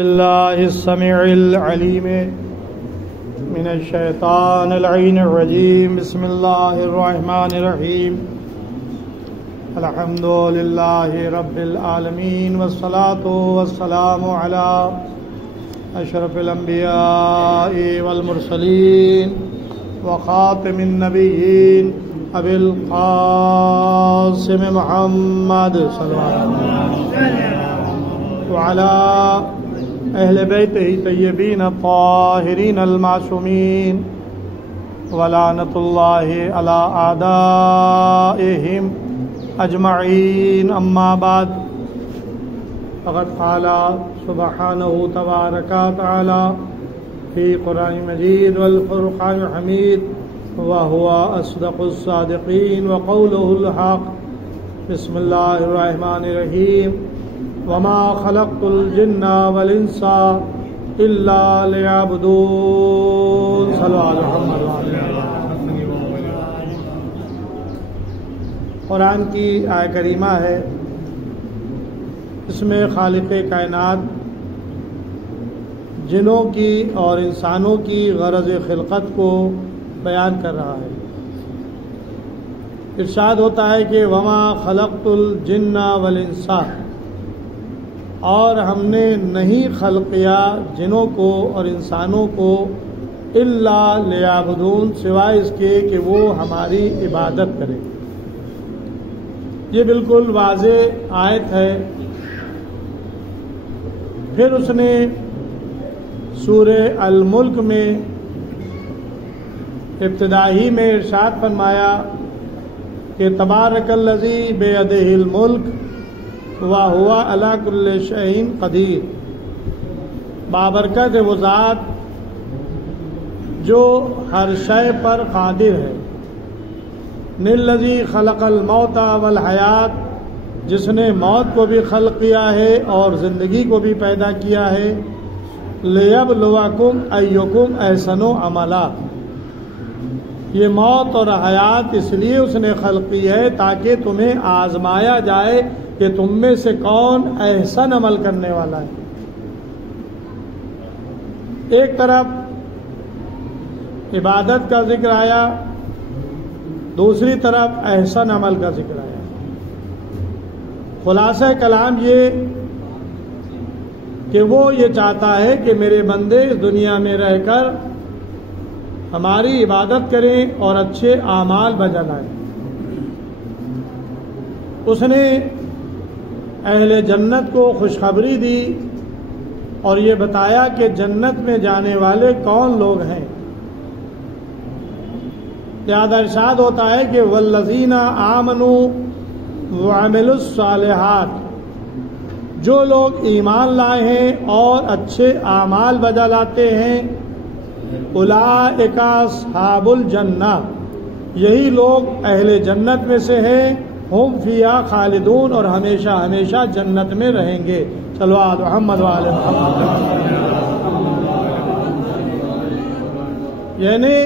الله السميع العليم من الشيطان اللعين الرجيم. بسم الله الرحمن الرحيم. الحمد لله رب العالمين والصلاة والسلام على أشرف الأنبياء والمرسلين وخاتم النبيين أبي القاسم محمد صلى الله عليه وسلم وعلى أهل بيته الطيبين الطاهرين المعصومين ولعنة الله على أعدائهم أجمعين. أما بعد فقد قال سبحانه تبارك وتعالى في قرآن مجيد والفرقان الحميد وهو أصدق الصادقين وقوله الحق. بسم الله الرحمن الرحيم. وما خلقت الجن والانس الا ليعبدون. صلی اللہ علیہ وسلم. قرآن کی آیہ کریمہ ہے، اس میں خالق کائنات جنوں کی اور انسانوں کی غرض خلقت کو بیان کر رہا ہے. ارشاد ہوتا ہے کہ وما خلقت الجن والانس، اور ہم نے نہیں خلق کیا جنوں کو اور انسانوں کو الا لیعبدون، سوائے اس کے کہ وہ ہماری عبادت کریں. یہ بالکل واضح آیت ہے. پھر اس نے سورہ الملک میں ابتدائی میں ارشاد فرمایا کہ تبارک الذی بیدہ الملک وَهُوَ عَلَى كُلِّ شَيْءٍ قَدِيرٌ. بابرکت وہ ذات جو ہر شے پر قادر ہے. الذی خلق الموت والحیات، جس نے موت کو بھی خلق کیا ہے اور زندگی کو بھی پیدا کیا ہے. لِيَبْلُوَكُمْ أَيُّكُمْ أَحْسَنُ عَمَلًا، یہ موت اور حیات اس لیے اس نے خلق کی ہے تاکہ تمہیں آزمایا جائے کہ تم میں سے کون احسن عمل کرنے والا ہے. ایک طرف عبادت کا ذکر آیا، دوسری طرف احسن عمل کا ذکر آیا. خلاصہ کلام یہ کہ وہ یہ چاہتا ہے کہ میرے بندے اس دنیا میں رہ کر ہماری عبادت کریں اور اچھے اعمال بجا لائیں. اس نے اہل جنت کو خوشخبری دی اور یہ بتایا کہ جنت میں جانے والے کون لوگ ہیں. لہذا ارشاد ہوتا ہے کہ والذین آمنوا وعملوا الصالحات، جو لوگ ایمان لائے ہیں اور اچھے اعمال بجا لاتے ہیں، اولئک اصحاب الجنہ، یہی لوگ اہل جنت میں سے ہیں. ہم فیہا خالدون، اور ہمیشہ ہمیشہ جنت میں رہیں گے. چلو محمد وعلی محمد. یعنی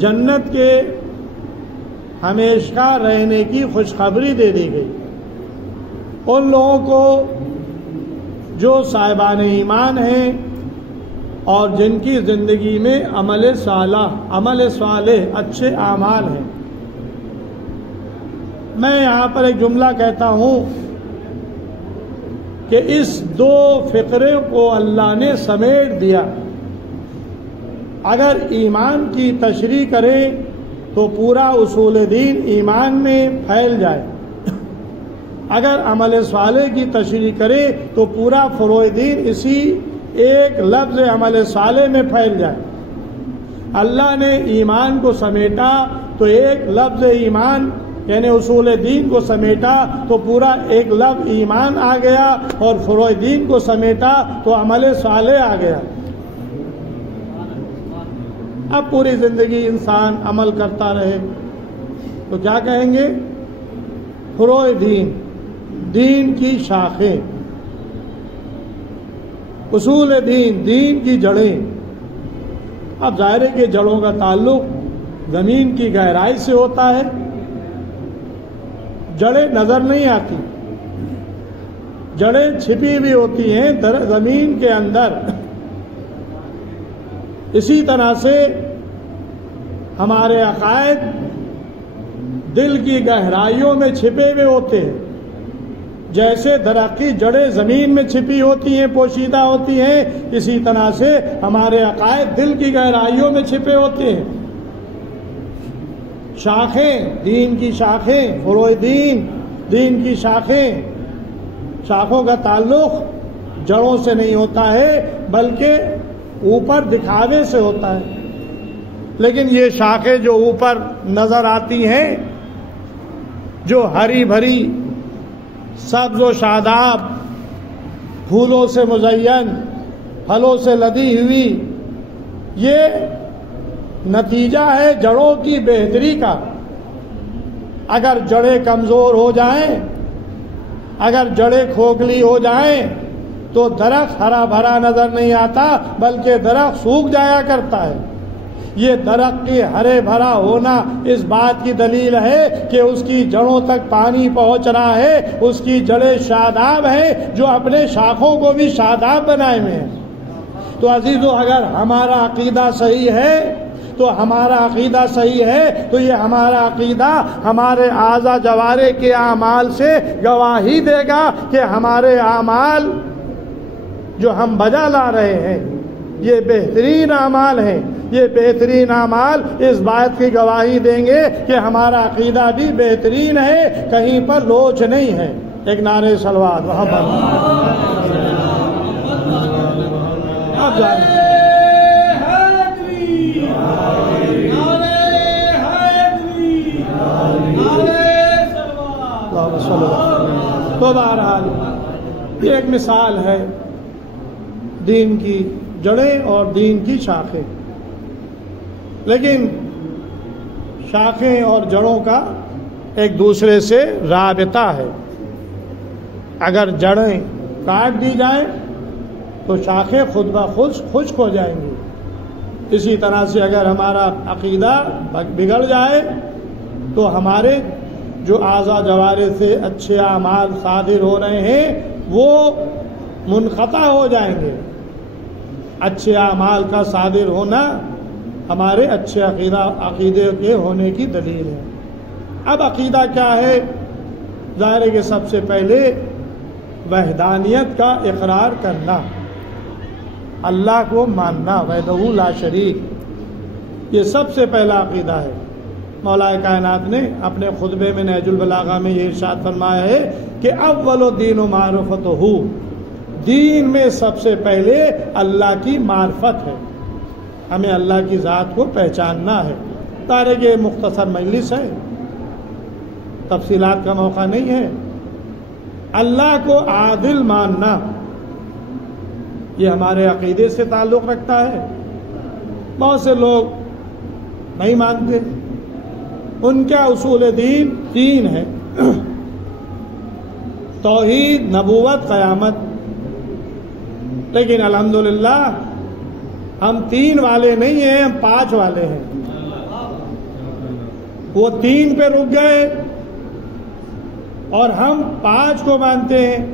جنت کے ہمیشہ رہنے کی خوشخبری دے دی گئی ان لوگوں کو جو صاحبان ایمان ہیں اور جن کی زندگی میں عمل صالح اچھے اعمال ہیں. میں یہاں پر ایک جملہ کہتا ہوں کہ اس دو فقرے کو اللہ نے سمیٹ دیا. اگر ایمان کی تشریح کریں تو پورا اصول دین ایمان میں پھیل جائے، اگر عمل صالح کی تشریح کرے تو پورا فروع دین اسی ایک لفظ عمل صالح میں پھیل جائے. اللہ نے ایمان کو سمیٹا تو ایک لفظ ایمان یعنی اصول دین کو سمیٹا تو پورا ایک لفظ ایمان آ گیا، اور فروع دین کو سمیٹا تو عمل صالح آ گیا. اب پوری زندگی انسان عمل کرتا رہے تو کیا کہیں گے؟ فروع دین، دین کی شاخیں، اصول دین، دین کی جڑیں. اب ظاہر ہے کہ جڑوں کا تعلق زمین کی گہرائی سے ہوتا ہے، جڑیں نظر نہیں آتی، جڑیں چھپی ہوئی ہوتی ہیں زمین کے اندر، اسی طرح سے ہمارے عقائد دل کی گہرائیوں میں چھپے ہوئے ہوتے ہیں. جیسے درخت کی جڑیں زمین میں چھپی ہوتی ہیں، پوشیدہ ہوتی ہیں، اسی طرح سے ہمارے عقائد دل کی گہرائیوں میں چھپے ہوتے ہیں. شاخیں، دین کی شاخیں، فروع دین، دین کی شاخیں، شاخوں کا تعلق جڑوں سے نہیں ہوتا ہے بلکہ اوپر دکھاوے سے ہوتا ہے. لیکن یہ شاخیں جو اوپر نظر آتی ہیں، جو ہری بھری سبز و شاداب، پھولوں سے مزین، پھلوں سے لدی ہوئی، یہ نتیجہ ہے جڑوں کی بہتری کا. اگر جڑیں کمزور ہو جائیں، اگر جڑیں کھوکھلی ہو جائیں تو درخت ہرا بھرا نظر نہیں آتا بلکہ درخت سوکھ جایا کرتا ہے. یہ درخت کے ہرے بھرا ہونا اس بات کی دلیل ہے کہ اس کی جڑوں تک پانی پہنچ رہا ہے، اس کی جڑیں شاداب ہیں جو اپنے شاخوں کو بھی شاداب بنائے ہوئے ہیں. تو عزیزو، اگر ہمارا عقیدہ صحیح ہے تو یہ ہمارا عقیدہ ہمارے اعضاء جوارح کے اعمال سے گواہی دے گا کہ ہمارے اعمال جو ہم بجا لا رہے ہیں یہ بہترین اعمال ہیں. یہ بہترین اعمال اس بات کی گواہی دیں گے کہ ہمارا عقیدہ بھی بہترین ہے، کہیں پر لوچ نہیں ہے. ایک نعرہ صلوات وہاں پر اب جائیں. تو بہرحال یہ ایک مثال ہے دین کی جڑیں اور دین کی شاخیں. لیکن شاخیں اور جڑوں کا ایک دوسرے سے رابطہ ہے. اگر جڑیں کاٹ دی جائیں تو شاخیں خود بخود خشک ہو جائیں گی. اسی طرح سے اگر ہمارا عقیدہ بگڑ جائے تو ہمارے جو اعضاء جوارح سے اچھے اعمال صادر ہو رہے ہیں وہ منقطع ہو جائیں گے. اچھے اعمال کا صادر ہونا ہمارے اچھے عقیدے کے ہونے کی دلیل ہے. اب عقیدہ کیا ہے؟ ظاہر ہے کہ سب سے پہلے وحدانیت کا اقرار کرنا، اللہ کو ماننا، وحدہ لا شریک، یہ سب سے پہلا عقیدہ ہے. مولا کائنات نے اپنے خطبے میں نہج البلاغہ میں یہ ارشاد فرمایا ہے کہ اول الدین معرفتہ، دین میں سب سے پہلے اللہ کی معرفت ہے، ہمیں اللہ کی ذات کو پہچاننا ہے. تاریخ یہ مختصر مجلس ہے، تفصیلات کا موقع نہیں ہے. اللہ کو عادل ماننا یہ ہمارے عقیدے سے تعلق رکھتا ہے. بہت سے لوگ نہیں مانتے، ان کا اصول دین تین ہے: توحید، نبوت، قیامت. لیکن الحمدللہ ہم تین والے نہیں ہیں، ہم پانچ والے ہیں. وہ تین پہ رک گئے اور ہم پانچ کو مانتے ہیں.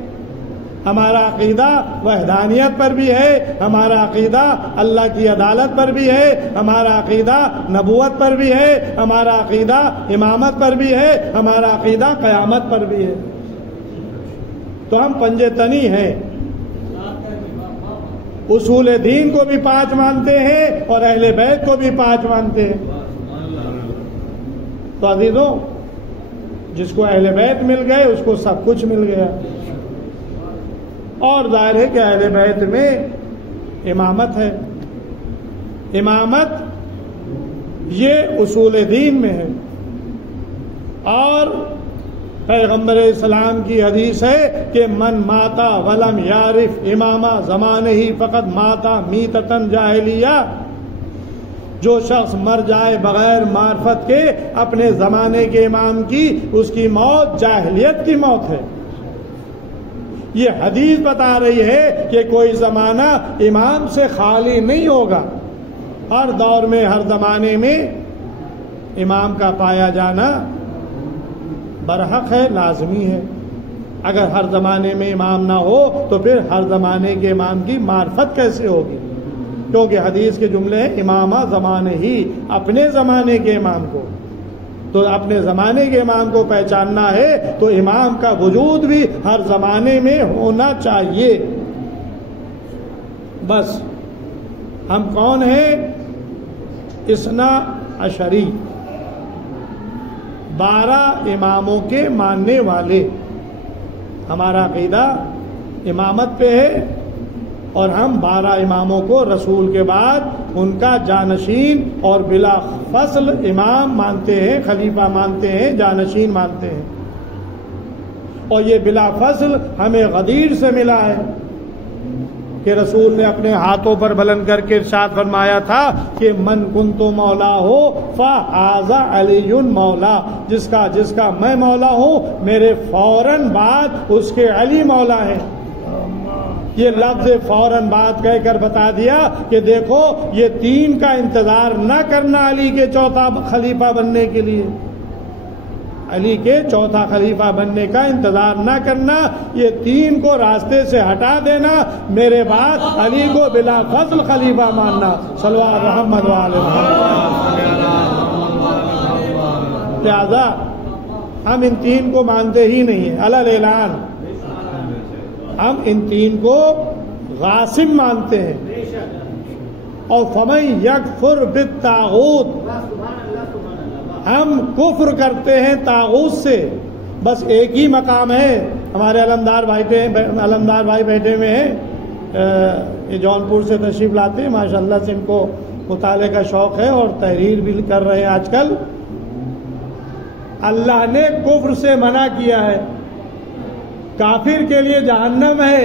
ہمارا عقیدہ وحدانیت پر بھی ہے، ہمارا عقیدہ اللہ کی عدالت پر بھی ہے، ہمارا عقیدہ نبوت پر بھی ہے، ہمارا عقیدہ امامت پر بھی ہے، ہمارا عقیدہ قیامت پر بھی ہے. تو ہم پنجے تنی ہیں. اصول دین کو بھی پانچ مانتے ہیں اور اہل بیت کو بھی پانچ مانتے ہیں. تو عزیزوں، جس کو اہل بیت مل گئے اس کو سب کچھ مل گیا. اور ظاہر ہے کہ اہل بیت میں امامت ہے. امامت یہ اصول دین میں ہے. اور پیغمبر اسلام کی حدیث ہے کہ من ماتا ولم یعرف امامہ زمانہ ہی فقط ماتا میتتن جاہلیہ. جو شخص مر جائے بغیر معرفت کے اپنے زمانے کے امام کی، اس کی موت جاہلیت کی موت ہے. یہ حدیث بتا رہی ہے کہ کوئی زمانہ امام سے خالی نہیں ہوگا. ہر دور میں، ہر زمانے میں امام کا پایا جانا برحق ہے، لازمی ہے. اگر ہر زمانے میں امام نہ ہو تو پھر ہر زمانے کے امام کی معرفت کیسے ہوگی؟ کیونکہ حدیث کے جملے ہیں امامہ زمانے ہی، اپنے زمانے کے امام کو، تو اپنے زمانے کے امام کو پہچاننا ہے تو امام کا وجود بھی ہر زمانے میں ہونا چاہیے۔ بس ہم کون ہیں؟ اثنا عشری، 12 اماموں کے ماننے والے۔ ہمارا عقیدہ امامت پہ ہے اور ہم 12 اماموں کو رسول کے بعد ان کا جانشین اور بلا فصل امام مانتے ہیں، خلیفہ مانتے ہیں، جانشین مانتے ہیں۔ اور یہ بلا فصل ہمیں غدیر سے ملا ہے کہ رسول نے اپنے ہاتھوں پر بلند کر کے ارشاد فرمایا تھا کہ من کنت مولا ہو فہذا علی مولا، جس کا میں مولا ہوں میرے فوراً بعد اس کے علی مولا ہے۔ یہ لفظ فوراً بعد کہہ کر بتا دیا کہ دیکھو یہ 3 کا انتظار نہ کرنا علی کے چوتھا خلیفہ بننے کے لیے، علی کے چوتھا خلیفہ بننے کا انتظار نہ کرنا، یہ 3 کو راستے سے ہٹا دینا، میرے بعد علی کو بلا فضل خلیفہ ماننا۔ صلوات محمد وعلی لہذا ہم ان 3 کو مانتے ہی نہیں ہیں علی الاعلان، ہم ان 3 کو غاصب مانتے ہیں۔ اور فمن یکفر بالطاغوت، ہم کفر کرتے ہیں طاغوت سے۔ بس ایک ہی مقام ہے، ہمارے علمدار بھائی بیٹھے ہوئے ہیں، یہ جونپور سے تشریف لاتے ہیں، ماشاءاللہ سے ان کو مطالعے کا شوق ہے اور تحریر بھی کر رہے ہیں آج کل۔ اللہ نے کفر سے منع کیا ہے، کافر کے لیے جہنم ہے،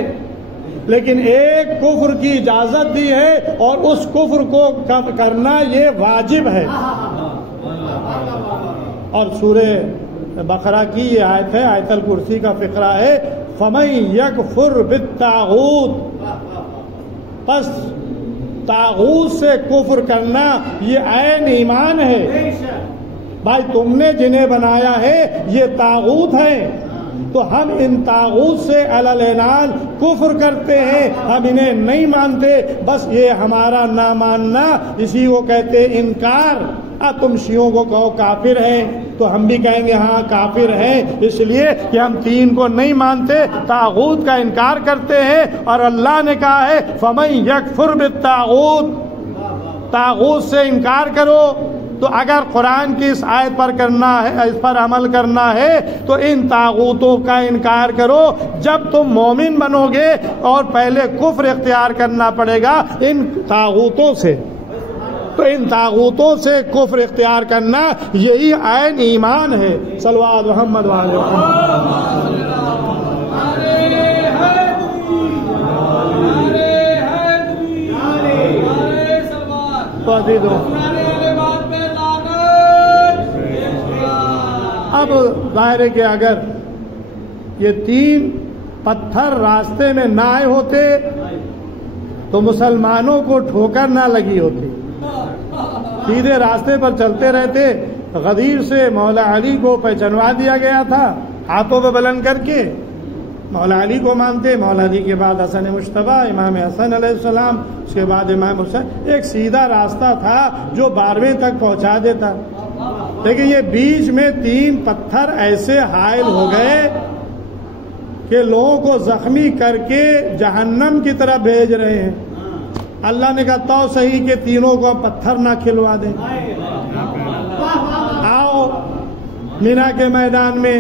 لیکن ایک کفر کی اجازت دی ہے اور اس کفر کو کرنا یہ واجب ہے۔ اور سورہ بقرہ کی یہ آیت ہے، آیت الکرسی کا فقرہ ہے، فَمَن يَكْفُرْ بِالطَّاغُوتِ، پس طاغوت سے کفر کرنا یہ عین ایمان ہے۔ بھائی تم نے جنہیں بنایا ہے یہ طاغوت ہیں، تو ہم ان طاغوت سے علی الاعلان کفر کرتے ہیں، ہم انہیں نہیں مانتے، بس یہ ہمارا نہ ماننا اسی کو کہتے انکار۔ تم شیعوں کو کہو کافر ہیں تو ہم بھی کہیں گے ہاں کافر ہیں، اس لیے کہ ہم 3 کو نہیں مانتے، طاغوت کا انکار کرتے ہیں۔ اور اللہ نے کہا ہے فَمَن يَكْفُرْ بِالطَّاغُوتِ، طاغوت سے انکار کرو۔ تو اگر قرآن کی اس آیت پر کرنا ہے، اس پر عمل کرنا ہے تو ان طاغوتوں کا انکار کرو۔ جب تم مومن بنو گے اور پہلے کفر اختیار کرنا پڑے گا ان طاغوتوں سے، تو ان طاغوتوں سے کفر اختیار کرنا یہی عین ایمان ہے۔ صلوات محمد وعلی محمد۔ اب ظاہر ہے کہ اگر یہ 3 پتھر راستے میں نہ آئے ہوتے تو مسلمانوں کو ٹھوکر نہ لگی ہوتی، سیدھے راستے پر چلتے رہتے۔ غدیر سے مولا علی کو پہچانوا دیا گیا تھا ہاتھوں پہ بلند کر کے، مولا علی کو مانتے، مولا علی کے بعد حسن مجتبیٰ، امام حسن علیہ السلام، اس کے بعد امام حسین، ایک سیدھا راستہ تھا جو 12ویں تک پہنچا دیتا۔ لیکن یہ بیچ میں 3 پتھر ایسے حائل ہو گئے کہ لوگوں کو زخمی کر کے جہنم کی طرف بھیج رہے ہیں۔ اللہ نے کہا تو صحیح کہ تینوں کو پتھر نہ کھلوا دیں، آؤ مینا کے میدان میں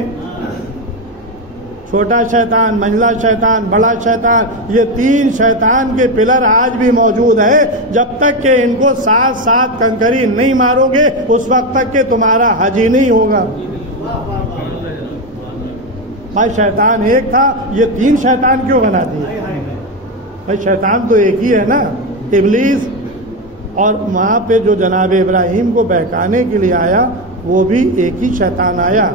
چھوٹا شیطان، منجلا شیطان، بڑا شیطان، یہ 3 شیطان کے پلر آج بھی موجود ہے۔ جب تک کہ ان کو 7 کنکری نہیں مارو گے اس وقت تک کہ تمہارا حج ہی نہیں ہوگا۔ بھائی شیطان ایک تھا، یہ 3 شیطان کیوں بنا دیے؟ بھائی شیطان تو ایک ہی ہے نا، ابلیس۔ اور وہاں پہ جو جناب ابراہیم کو بہکانے کے لیے آیا وہ بھی ایک ہی شیطان آیا،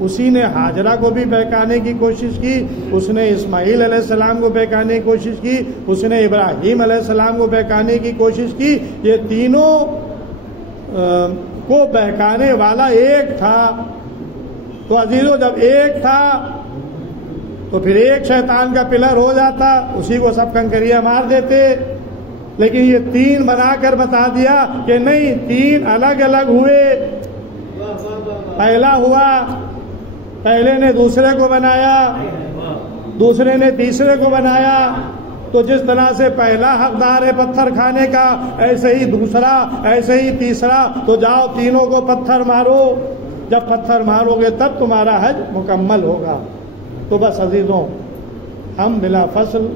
اسی نے ہاجرہ کو بھی بہکانے کی کوشش کی، اس نے اسماعیل علیہ السلام کو بہکانے کی کوشش کی، اس نے ابراہیم علیہ السلام کو بہکانے کی کوشش کی۔ یہ تینوں کو بہکانے والا ایک تھا۔ تو عزیزو جب ایک تھا تو پھر ایک شیطان کا پلر ہو جاتا، اسی کو سب کنکریاں مار دیتے، لیکن یہ 3 بنا کر بتا دیا کہ نہیں، 3 الگ الگ ہوئے۔ پہلا ہوا، پہلے نے دوسرے کو بنایا، دوسرے نے تیسرے کو بنایا، تو جس طرح سے پہلا حقدار ہے پتھر کھانے کا، ایسے ہی دوسرا، ایسے ہی تیسرا، تو جاؤ تینوں کو پتھر مارو، جب پتھر مارو گے تب تمہارا حج مکمل ہوگا۔ تو بس عزیزوں، ہم بلا فصل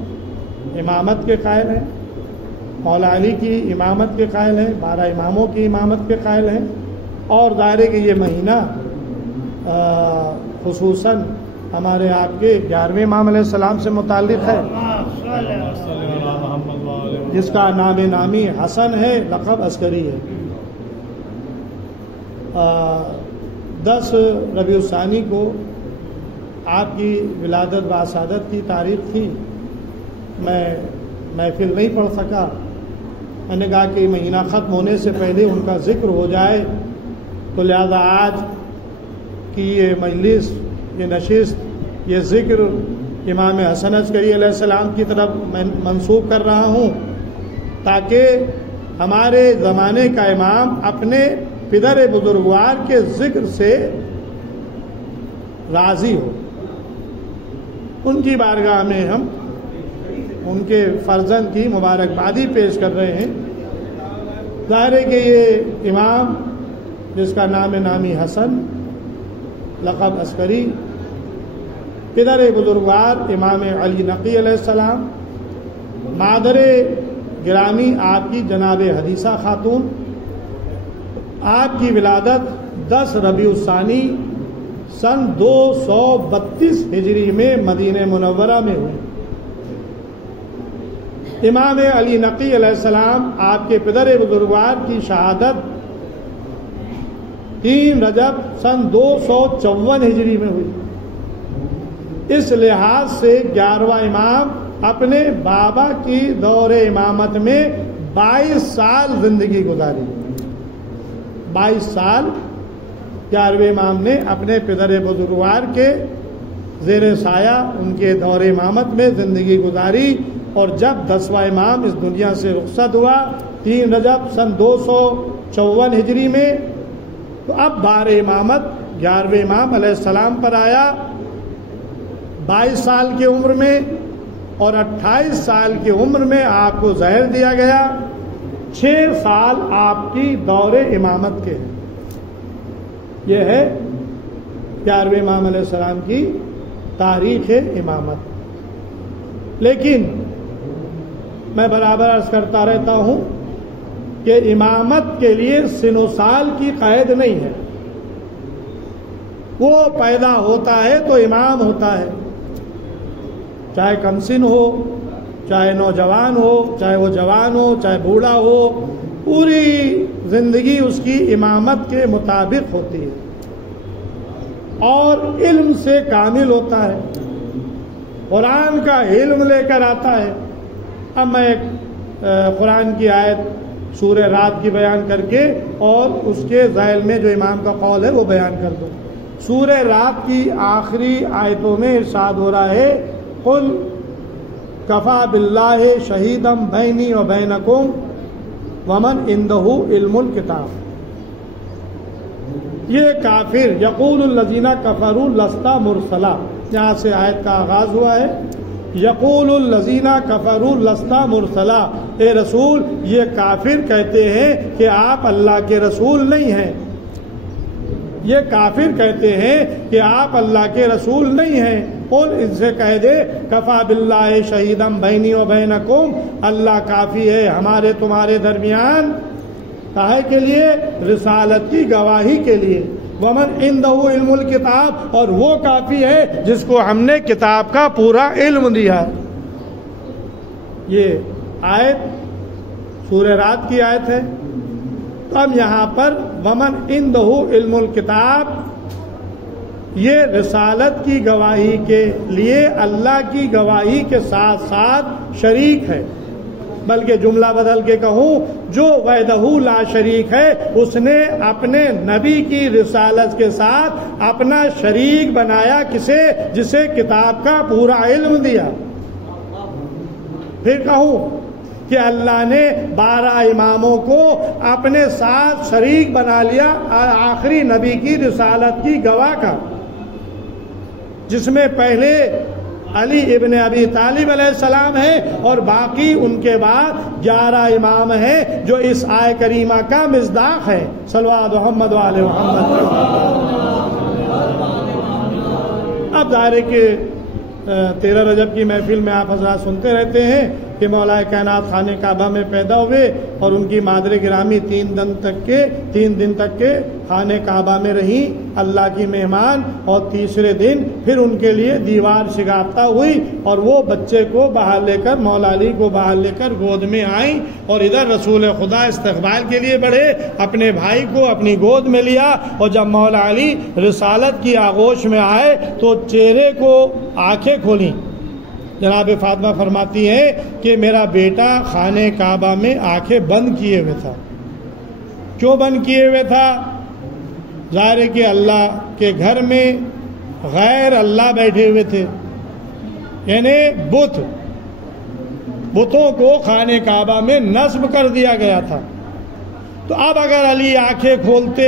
امامت کے قائل ہیں، مولا علی کی امامت کے قائل ہیں، 12 اماموں کی امامت کے قائل ہیں، اور ظاہر ہے کہ یہ مہینہ خصوصاً ہمارے آپ کے 11ویں امام علیہ السلام سے متعلق ہے، جس کا نام نامی حسن ہے، لقب عسکری ہے۔ 10 ربیع الثانی کو آپ کی ولادت باسعادت کی تاریخ تھی، میں محفل نہیں پڑھ سکا، میں نے کہا کہ مہینہ ختم ہونے سے پہلے ان کا ذکر ہو جائے، تو لہذا آج کی یہ مجلس، یہ نشست، یہ ذکر امام حسن عسکری علیہ السلام کی طرف میں منسوب کر رہا ہوں، تاکہ ہمارے زمانے کا امام اپنے پدر بزرگوار کے ذکر سے راضی ہو۔ ان کی بارگاہ میں ہم ان کے فرزند کی مبارکبادی پیش کر رہے ہیں۔ ظاہر ہے کہ یہ امام جس کا نام نامی حسن، لقب عسکری، پدر بزرگوار امام علی نقی علیہ السلام، مادر گرامی آپ کی جناب حدیثہ خاتون، آپ کی ولادت 10 ربیع الثانی سن 232 ہجری میں مدینہ منورہ میں ہوئی۔ امام علی نقی علیہ السلام آپ کے پدر بزرگوار کی شہادت 3 رجب سن 254 ہجری میں ہوئی۔ اس لحاظ سے 11واں امام اپنے بابا کی دور امامت میں 22 سال زندگی گزاری، 22 سال 11ویں امام نے اپنے پدر بزرگوار کے زیر سایہ ان کے دور امامت میں زندگی گزاری، اور جب 10واں امام اس دنیا سے رخصت ہوا 3 رجب سن 254 ہجری میں، تو اب بار امامت 11ویں امام علیہ السلام پر آیا 22 سال کی عمر میں، اور 28 سال کی عمر میں آپ کو زہر دیا گیا۔ 6 سال آپ کی دور امامت کے، یہ ہے 11ویں امام علیہ السلام کی تاریخ امامت۔ لیکن میں برابر عرض کرتا رہتا ہوں کہ امامت کے لیے سن و سال کی قید نہیں ہے، وہ پیدا ہوتا ہے تو امام ہوتا ہے، چاہے کم سن ہو، چاہے نوجوان ہو، چاہے وہ جوان ہو، چاہے بوڑھا ہو، پوری زندگی اس کی امامت کے مطابق ہوتی ہے، اور علم سے کامل ہوتا ہے، قرآن کا علم لے کر آتا ہے۔ اب میں ایک قرآن کی آیت سورہ رات کی بیان کر کے اور اس کے ذیل میں جو امام کا قول ہے وہ بیان کر دوں۔ سورہ رات کی آخری آیتوں میں ارشاد ہو رہا ہے، قل کفا باللہ شہیدا بینی و بینکم ومن عندہ علم الکتاب۔ یہ کافر، یقول الذین کفروا لست مرسلا، یہاں سے آیت کا آغاز ہوا ہے۔ یقول الذین کفروا لست مرسلا، اے رسول یہ کافر کہتے ہیں کہ آپ اللہ کے رسول نہیں ہیں، یہ کافر کہتے ہیں کہ آپ اللہ کے رسول نہیں ہیں۔ قل ان سے کہہ دے کفا باللہ شہیدا بینی و بینکم، اللہ کافی ہے ہمارے تمہارے درمیان، کاہے کے لیے؟ رسالت کی گواہی کے لیے۔ ومن عندہ علم الکتاب، اور وہ کافی ہے جس کو ہم نے کتاب کا پورا علم دیا۔ یہ آیت سورہ رات کی آیت ہے۔ تو اب یہاں پر ومن عندہ علم الکتاب، یہ رسالت کی گواہی کے لیے اللہ کی گواہی کے ساتھ ساتھ شریک ہے۔ بلکہ جملہ بدل کے کہوں جو وحدہ لا شریک ہے اس نے اپنے نبی کی رسالت کے ساتھ اپنا شریک بنایا کسے؟ جسے کتاب کا پورا علم دیا۔ پھر کہوں کہ اللہ نے 12 اماموں کو اپنے ساتھ شریک بنا لیا آخری نبی کی رسالت کی گواہ کا، جس میں پہلے علی ابن ابی طالب علیہ السلام ہے اور باقی ان کے بعد 11 امام ہیں جو اس آیہ کریمہ کا مصداق ہے۔ صلوات محمد و آل محمد۔ اب ظاہر کہ 13 رجب کی محفل میں آپ حضرات سنتے رہتے ہیں کہ مولا کائنات خانہ کعبہ میں پیدا ہوئے اور ان کی مادر گرامی 3 دن تک کے خانہ کعبہ میں رہیں اللہ کی مہمان، اور تیسرے دن پھر ان کے لیے دیوار شگافتہ ہوئی اور وہ بچے کو باہر لے کر مولا علی کو باہر لے کر گود میں آئیں اور ادھر رسول خدا استقبال کے لیے بڑھے، اپنے بھائی کو اپنی گود میں لیا، اور جب مولا علی رسالت کی آغوش میں آئے تو چہرے کو آنکھیں کھولیں۔ جناب فاطمہ فرماتی ہیں کہ میرا بیٹا خانہ کعبہ میں آنکھیں بند کیے ہوئے تھا۔ کیوں بند کیے ہوئے تھا؟ ظاہر ہے کہ اللہ کے گھر میں غیر اللہ بیٹھے ہوئے تھے، یعنی بتوں کو خانہ کعبہ میں نصب کر دیا گیا تھا۔ تو اب اگر علی آنکھیں کھولتے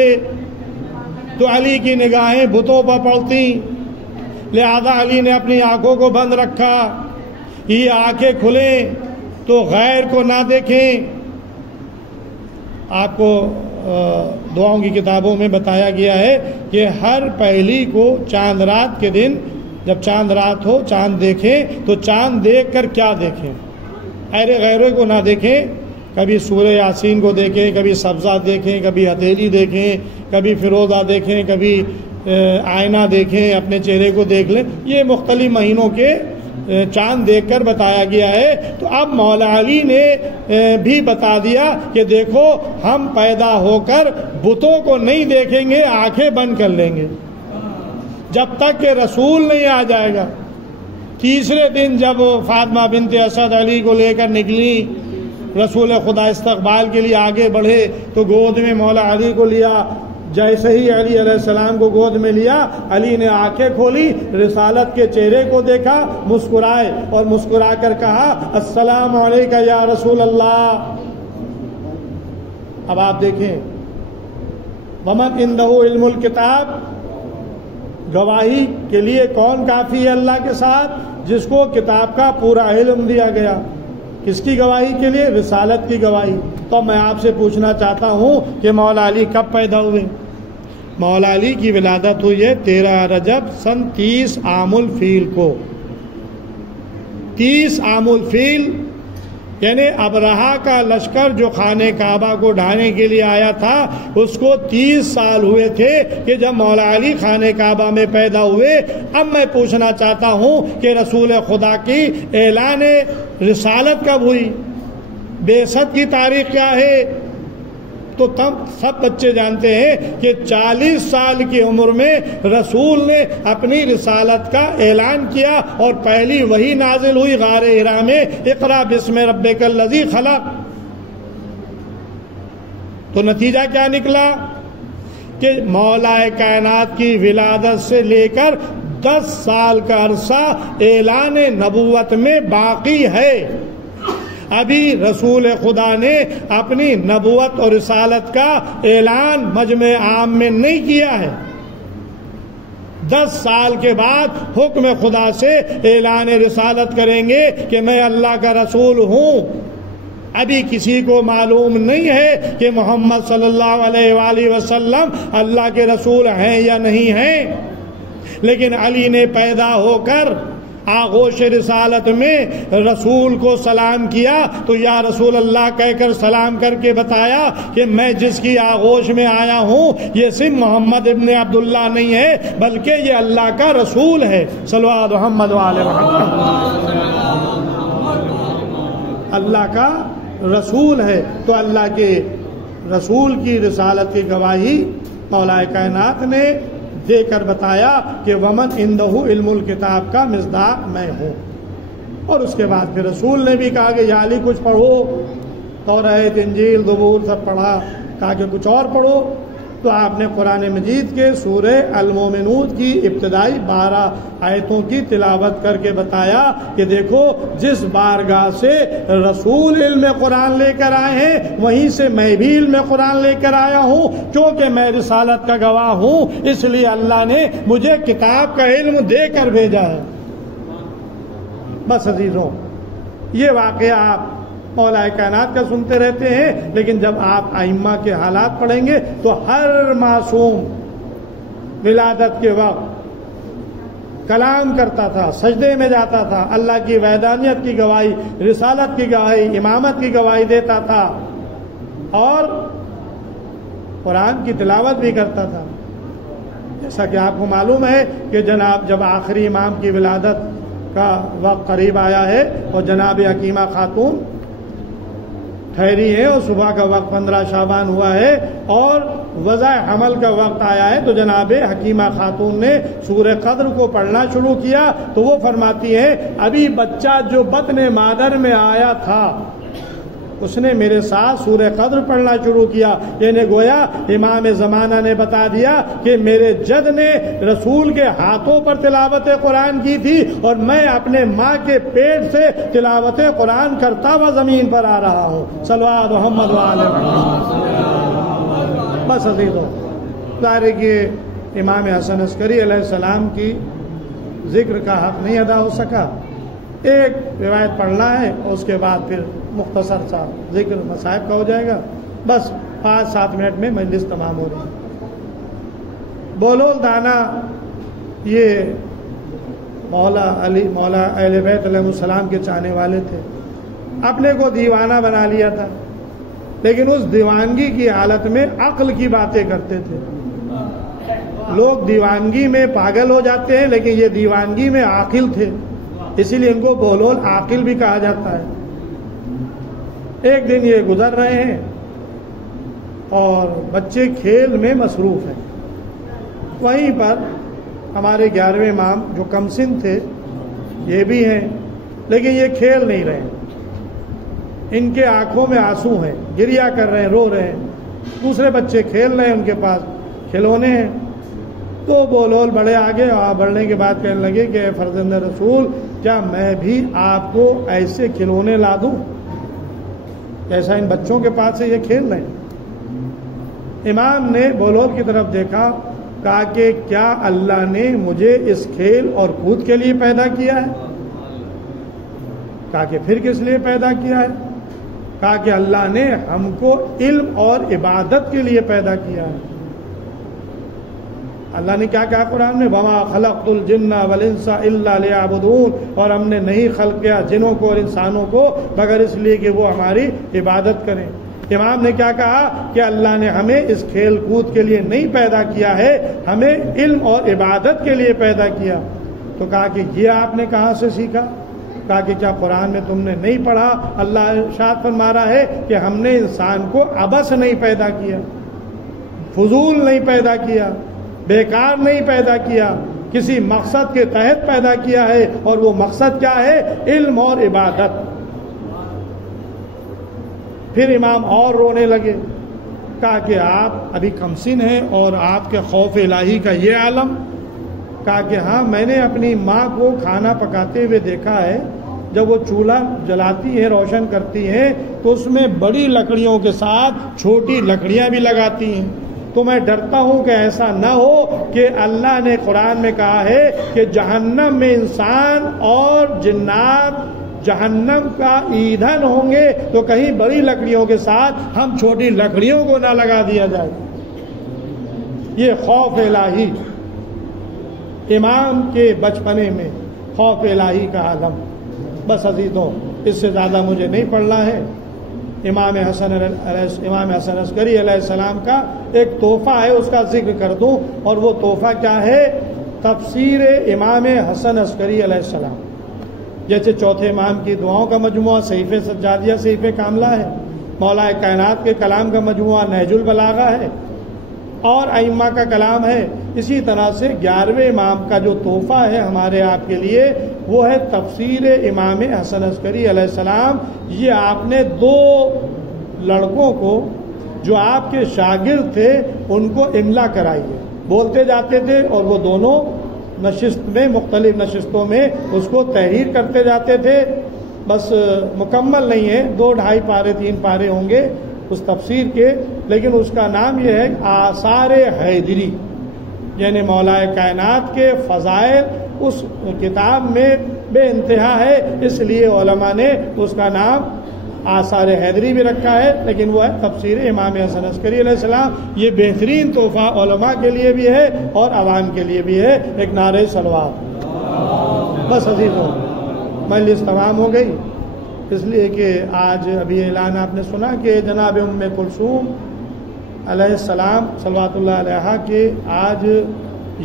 تو علی کی نگاہیں بتوں پر پڑتی، لہذا علی نے اپنی آنکھوں کو بند رکھا، یہ آنکھیں کھلیں تو غیر کو نہ دیکھیں۔ آپ کو دعاؤں کی کتابوں میں بتایا گیا ہے کہ ہر پہلی کو چاند رات کے دن جب چاند رات ہو چاند دیکھیں تو چاند دیکھ کر کیا دیکھیں؟ غیروں کو نہ دیکھیں، کبھی سورہ یاسین کو دیکھیں، کبھی سبزہ دیکھیں، کبھی ہتھیلی دیکھیں، کبھی فیروزہ دیکھیں، کبھی آئینہ دیکھیں، اپنے چہرے کو دیکھ لیں۔ یہ مختلف مہینوں کے چاند دیکھ کر بتایا گیا ہے۔ تو اب مولا علی نے بھی بتا دیا کہ دیکھو ہم پیدا ہو کر بتوں کو نہیں دیکھیں گے، آنکھیں بند کر لیں گے جب تک کہ رسول نہیں آ جائے گا۔ تیسرے دن جب فاطمہ بنت اسد علی کو لے کر نکلی، رسول خدا استقبال کے لیے آگے بڑھے تو گود میں مولا علی کو لیا۔ جیسے ہی علی علیہ السلام کو گود میں لیا، علی نے آنکھیں کھولی، رسالت کے چہرے کو دیکھا، مسکرائے اور مسکرا کر کہا السلام علیکہ یا رسول اللہ۔ اب آپ دیکھیں ومن عندہ علم الکتاب، گواہی کے لیے کون کافی ہے اللہ کے ساتھ؟ جس کو کتاب کا پورا علم دیا گیا۔ کس کی گواہی کے لیے؟ رسالت کی گواہی۔ تو میں آپ سے پوچھنا چاہتا ہوں کہ مولا علی کب پیدا ہوئے؟ مولا علی کی ولادت ہوئی ہے 13 رجب سن 30 عام الفیل کو۔ 30 عام الفیل یعنی ابرہہ کا لشکر جو خانہ کعبہ کو ڈھانے کے لیے آیا تھا، اس کو 30 سال ہوئے تھے کہ جب مولا علی خانہ کعبہ میں پیدا ہوئے۔ اب میں پوچھنا چاہتا ہوں کہ رسول خدا کی اعلان رسالت کب ہوئی؟ بعثت کی تاریخ کیا ہے؟ تو سب بچے جانتے ہیں کہ 40 سال کی عمر میں رسول نے اپنی رسالت کا اعلان کیا اور پہلی وحی نازل ہوئی غار حرا میں، اقرا بسم ربک الذی خلق۔ تو نتیجہ کیا نکلا کہ مولا کائنات کی ولادت سے لے کر 10 سال کا عرصہ اعلان نبوت میں باقی ہے۔ ابھی رسول خدا نے اپنی نبوت اور رسالت کا اعلان مجمع عام میں نہیں کیا ہے۔ 10 سال کے بعد حکم خدا سے اعلان رسالت کریں گے کہ میں اللہ کا رسول ہوں۔ ابھی کسی کو معلوم نہیں ہے کہ محمد صلی اللہ علیہ وآلہ وسلم اللہ کے رسول ہیں یا نہیں ہیں، لیکن علی نے پیدا ہو کر آغوش رسالت میں رسول کو سلام کیا تو یا رسول اللہ کہہ کر سلام کر کے بتایا کہ میں جس کی آغوش میں آیا ہوں یہ صرف محمد ابن عبداللہ نہیں ہے بلکہ یہ اللہ کا رسول ہے۔ صلوات محمد وعلی محمد۔ اللہ کا رسول ہے۔ تو اللہ کے رسول کی رسالت کی گواہی مولا کائنات نے دے کر بتایا کہ ومن عنده علم الکتاب کا مصداق میں ہوں۔ اور اس کے بعد پھر رسول نے بھی کہا کہ یا علی کچھ پڑھو، توریت انجیل زبور سب پڑھا، کہا کہ کچھ اور پڑھو، تو آپ نے قرآن مجید کے سورہ المومنون کی ابتدائی 12 آیتوں کی تلاوت کر کے بتایا کہ دیکھو جس بارگاہ سے رسول علم قرآن لے کر آئے ہیں وہیں سے میں بھی علم قرآن لے کر آیا ہوں، کیونکہ میں رسالت کا گواہ ہوں، اس لیے اللہ نے مجھے کتاب کا علم دے کر بھیجا ہے۔ بس عزیزوں، یہ واقعہ آپ مولا کائنات کا سنتے رہتے ہیں، لیکن جب آپ ائمہ کے حالات پڑھیں گے تو ہر معصوم ولادت کے وقت کلام کرتا تھا، سجدے میں جاتا تھا، اللہ کی وحدانیت کی گواہی، رسالت کی گواہی، امامت کی گواہی دیتا تھا اور قرآن کی تلاوت بھی کرتا تھا۔ جیسا کہ آپ کو معلوم ہے کہ جناب جب آخری امام کی ولادت کا وقت قریب آیا ہے اور جناب حکیمہ خاتون ٹھہری ہے اور صبح کا وقت 15 شعبان ہوا ہے اور وضع حمل کا وقت آیا ہے، تو جناب حکیمہ خاتون نے سورہ قدر کو پڑھنا شروع کیا، تو وہ فرماتی ہیں ابھی بچہ جو بطن مادر میں آیا تھا اس نے میرے ساتھ سورہ قدر پڑھنا شروع کیا، یعنی گویا امام زمانہ نے بتا دیا کہ میرے جد نے رسول کے ہاتھوں پر تلاوت قرآن کی تھی اور میں اپنے ماں کے پیٹ سے تلاوت قرآن کرتا ہوا زمین پر آ رہا ہوں۔ صلوات محمد وعلی محمد۔ بس عزیزوں، ظاہر ہے کہ امام حسن عسکری علیہ السلام کی ذکر کا حق نہیں ادا ہو سکا، ایک روایت پڑھنا ہے اور اس کے بعد پھر مختصر سا ذکر مصائب کا ہو جائے گا، بس 5-7 منٹ میں مجلس تمام ہو رہی ہے۔ بولول دانا یہ مولا اہل بیت علیہ السلام کے چاہنے والے تھے، اپنے کو دیوانہ بنا لیا تھا، لیکن اس دیوانگی کی حالت میں عقل کی باتیں کرتے تھے۔ لوگ دیوانگی میں پاگل ہو جاتے ہیں لیکن یہ دیوانگی میں عاقل تھے، اسی لیے ان کو بولول عاقل بھی کہا جاتا ہے۔ ایک دن یہ گزر رہے ہیں اور بچے کھیل میں مصروف ہیں، وہیں پر ہمارے 11ویں امام جو کم سن تھے یہ بھی ہیں، لیکن یہ کھیل نہیں رہے، ان کے آنکھوں میں آنسو ہیں، گریا کر رہے ہیں، رو رہے ہیں، دوسرے بچے کھیل رہے ہیں، ان کے پاس کھلونے ہیں، تو بولول بڑے آگے اور بڑھنے کے بعد کہنے لگے کہ اے فرزند رسول کیا میں بھی آپ کو ایسے کھلونے لا دوں ایسا ان بچوں کے پاس سے یہ کھیل رہے ہیں۔ امام نے بولول کی طرف دیکھا، کہا کہ کیا اللہ نے مجھے اس کھیل اور کود کے لیے پیدا کیا ہے؟ کہا کہ پھر کس لیے پیدا کیا ہے؟ کہا کہ اللہ نے ہم کو علم اور عبادت کے لیے پیدا کیا ہے۔ اللہ نے کیا کہا قرآن میں؟ وَمَا خَلَقْتُ الْجِنَّ وَالْإِنسَ إِلَّا لِيَعْبُدُونَ، اور ہم نے نہیں خلق کیا جنوں کو اور انسانوں کو مگر اس لیے کہ وہ ہماری عبادت کریں۔ امام نے کیا کہا کہ اللہ نے ہمیں اس کھیل کود کے لیے نہیں پیدا کیا ہے، ہمیں علم اور عبادت کے لیے پیدا کیا۔ تو کہا کہ یہ آپ نے کہاں سے سیکھا؟ کہا کہ کیا قرآن میں تم نے نہیں پڑھا؟ اللہ ارشاد فرما رہا ہے کہ ہم نے انسان کو عبث نہیں پیدا کیا، فضول نہیں پیدا کیا، بیکار نہیں پیدا کیا، کسی مقصد کے تحت پیدا کیا ہے، اور وہ مقصد کیا ہے؟ علم اور عبادت۔ پھر امام اور رونے لگے، کہا کہ آپ ابھی کمسن ہیں اور آپ کے خوف الہی کا یہ عالم۔ کہا کہ ہاں میں نے اپنی ماں کو کھانا پکاتے ہوئے دیکھا ہے، جب وہ چولہا جلاتی ہیں روشن کرتی ہیں تو اس میں بڑی لکڑیوں کے ساتھ چھوٹی لکڑیاں بھی لگاتی ہیں، تو میں ڈرتا ہوں کہ ایسا نہ ہو کہ اللہ نے قرآن میں کہا ہے کہ جہنم میں انسان اور جنات جہنم کا ایندھن ہوں گے، تو کہیں بڑی لکڑیوں کے ساتھ ہم چھوٹی لکڑیوں کو نہ لگا دیا جائے۔ یہ خوف الہی، امام کے بچپنے میں خوف الہی کا عالم۔ بس عزیزوں، اس سے زیادہ مجھے نہیں پڑھنا ہے۔ امام حسن عسکری علیہ السلام کا ایک تحفہ ہے، اس کا ذکر کر دوں، اور وہ تحفہ کیا ہے؟ تفسیر امام حسن عسکری علیہ السلام۔ جیسے چوتھے امام کی دعاؤں کا مجموعہ صحیفہ سجادیہ صحیفہ کاملہ ہے، مولا کائنات کے کلام کا مجموعہ نہج البلاغہ ہے، اور ائمہ کا کلام ہے اسی طرح سے 11ویں امام کا جو تحفہ ہے ہمارے آپ کے لیے وہ ہے تفسیر امام حسن عسکری علیہ السلام۔ یہ آپ نے 2 لڑکوں کو جو آپ کے شاگرد تھے ان کو املا کرائی ہے، بولتے جاتے تھے اور وہ دونوں نشست میں مختلف نشستوں میں اس کو تحریر کرتے جاتے تھے۔ بس مکمل نہیں ہے، 2 ڈھائی پارے 3 پارے ہوں گے اس تفسیر کے، لیکن اس کا نام یہ ہے آثار حیدری، یعنی مولا کائنات کے فضائل اس کتاب میں بے انتہا ہے، اس لیے علماء نے اس کا نام آثار حیدری بھی رکھا ہے، لیکن وہ ہے تفسیر امام حسن عسکری علیہ السلام۔ یہ بہترین تحفہ علماء کے لیے بھی ہے اور عوام کے لیے بھی ہے۔ ایک نعرہ صلوات۔ بس عزیزوں، مجلس تمام ہو گئی، اس لیے کہ آج ابھی اعلان آپ نے سنا کہ جناب ام کلثوم علیہ السلام صلوات اللہ علیہا کے آج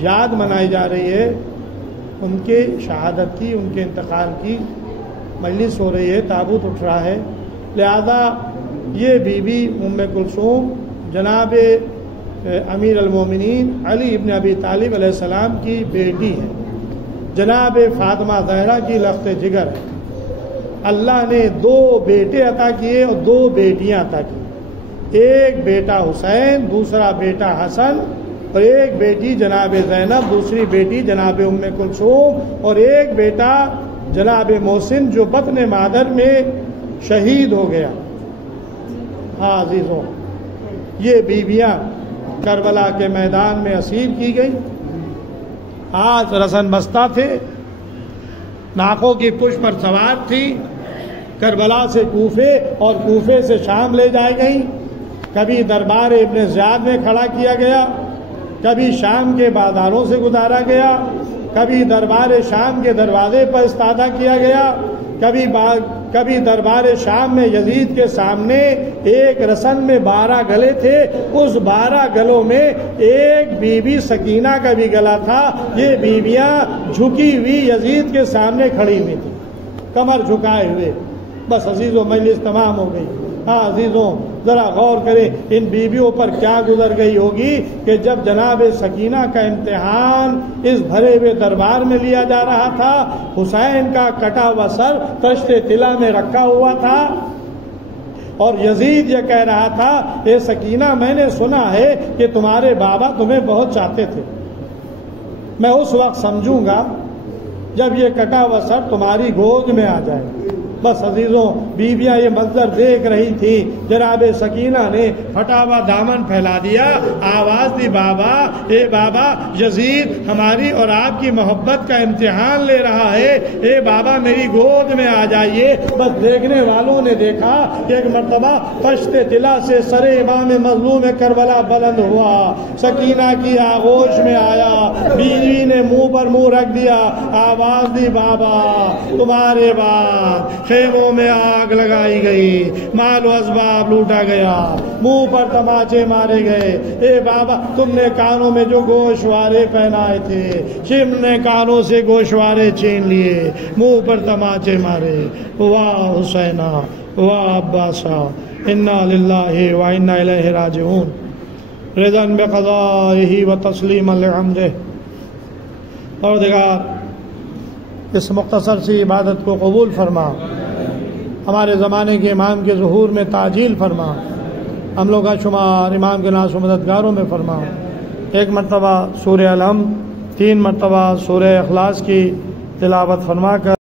یاد منائی جا رہی ہے، ان کے شہادت کی، ان کے انتقال کی مجلس ہو رہی ہے، تابوت اٹھ رہا ہے، لہذا یہ بی بی ام کلثوم جناب امیر المومنین علی ابن ابی طالب علیہ السلام کی بیٹی ہے، جناب فاطمہ زہرا کی لخت جگر ہے۔ اللہ نے 2 بیٹے عطا کیے اور 2 بیٹیاں عطا کی، ایک بیٹا حسین، دوسرا بیٹا حسن، اور ایک بیٹی جناب زینب، دوسری بیٹی جناب ام کلثوم، اور ایک بیٹا جناب محسن جو بطن مادر میں شہید ہو گیا۔ ہاں عزیزوں، یہ بیویاں کربلا کے میدان میں اسیر کی گئی، آج رسن بستہ تھے، ناقوں کی پشت پر سوار تھی، کربلا سے کوفے اور کوفے سے شام لے جائے گئیں، کبھی دربار ابن زیاد میں کھڑا کیا گیا، کبھی شام کے بازاروں سے گزارا گیا، کبھی دربار شام کے دروازے پر استادہ کیا گیا، کبھی دربار شام میں یزید کے سامنے ایک رسن میں 12 گلے تھے، اس 12 گلوں میں ایک بی بی سکینہ کا بھی گلا تھا۔ یہ بیویاں جھکی ہوئی یزید کے سامنے کھڑی ہوئی تھی، کمر جھکائے ہوئے۔ بس عزیزوں، مجلس تمام ہو گئی۔ ہاں عزیزوں، ذرا غور کریں ان بیویوں پر کیا گزر گئی ہوگی کہ جب جناب سکینہ کا امتحان اس بھرے ہوئے دربار میں لیا جا رہا تھا، حسین کا کٹا ہوا سر تشت طلا میں رکھا ہوا تھا، اور یزید یہ کہہ رہا تھا، اے سکینہ، میں نے سنا ہے کہ تمہارے بابا تمہیں بہت چاہتے تھے، میں اس وقت سمجھوں گا جب یہ کٹا ہوا سر تمہاری گود میں آ جائے۔ بس عزیزوں، بیویاں یہ منظر دیکھ رہی تھی، جناب سکینہ نے پھٹا ہوا دامن پھیلا دیا، آواز دی، بابا، اے بابا، یزید ہماری اور آپ کی محبت کا امتحان لے رہا ہے، اے بابا میری گود میں آ جائیے۔ بس دیکھنے والوں نے دیکھا کہ ایک مرتبہ پشت طلا سے سر امام مظلوم کربلا بلند ہوا، سکینہ کی آغوش میں آیا، بیوی نے منہ پر منہ رکھ دیا، آواز دی، بابا تمہارے بعد خیموں میں آگ لگائی گئی، مال و اسباب لوٹا گیا، منہ پر تماچے مارے گئے، اے بابا تم نے کانوں میں جو گوشوارے پہنائے تھے، شم نے کانوں سے گوشوارے چھین لیے، منہ پر تماچے مارے۔ واہ حسینہ، واہ عباسہ، انا للہ و انا الیہ راجعون، رضا بقضائہ و تسلیما لحمدہ۔ پروردگار اس مختصر سی عبادت کو قبول فرما، ہمارے زمانے کے امام کے ظہور میں تعجیل فرما، ہم لوگ کا شمار امام کے ناز و مددگاروں میں فرما۔ ایک مرتبہ سورہ الحمد، 3 مرتبہ سورہ اخلاص کی تلاوت فرما کر